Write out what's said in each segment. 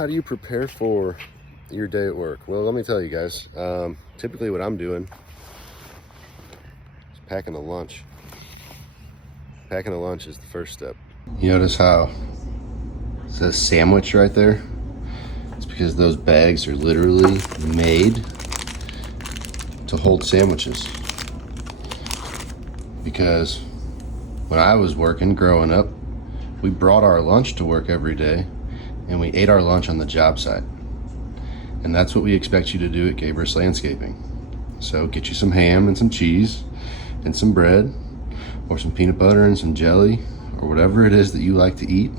how do you prepare for your day at work? Well, let me tell you guys. Typically what I'm doing is packing a lunch. Packing a lunch is the first step. You notice how it says sandwich right there? It's because those bags are literally made to hold sandwiches. Because when I was working growing up, we brought our lunch to work every day and we ate our lunch on the job site. And that's what we expect you to do at Gabrus Landscaping. So get you some ham and some cheese and some bread, or some peanut butter and some jelly, or whatever it is that you like to eat.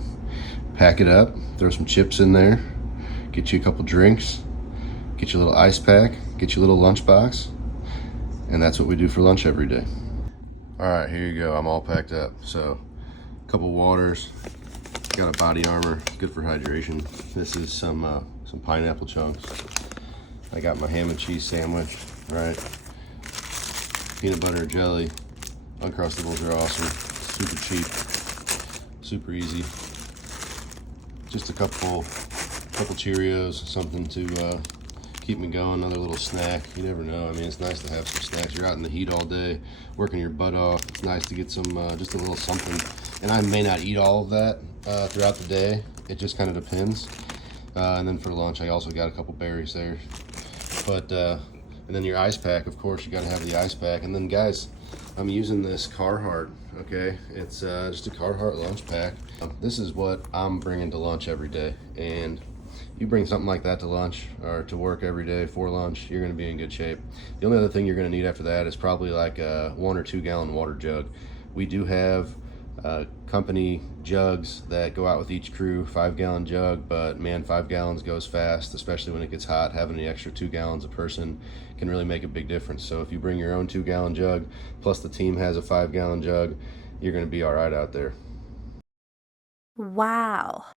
Pack it up, throw some chips in there, get you a couple drinks, get you a little ice pack, get you a little lunch box, and that's what we do for lunch every day. All right, here you go, I'm all packed up. So, a couple waters, got a body armor, good for hydration. This is some pineapple chunks. I got my ham and cheese sandwich, right? Peanut butter and jelly. Uncrustables are awesome, super cheap, super easy. Just a couple Cheerios, something to keep me going, another little snack. You never know, I mean, it's nice to have some snacks. You're out in the heat all day, working your butt off. It's nice to get some, just a little something. And I may not eat all of that throughout the day. It just kind of depends. And then for lunch, I also got a couple berries there. But, and then your ice pack, of course, you gotta have the ice pack. And then guys, I'm using this Carhartt, okay? It's just a Carhartt lunch pack. This is what I'm bringing to lunch every day. And you bring something like that to lunch or to work every day for lunch, you're gonna be in good shape. The only other thing you're gonna need after that is probably like a 1 or 2 gallon water jug. We do have company jugs that go out with each crew, 5-gallon jug, but man, 5 gallons goes fast, especially when it gets hot. Having the extra 2 gallons a person can really make a big difference. So if you bring your own 2-gallon jug, plus the team has a 5-gallon jug, you're gonna be all right out there. Wow.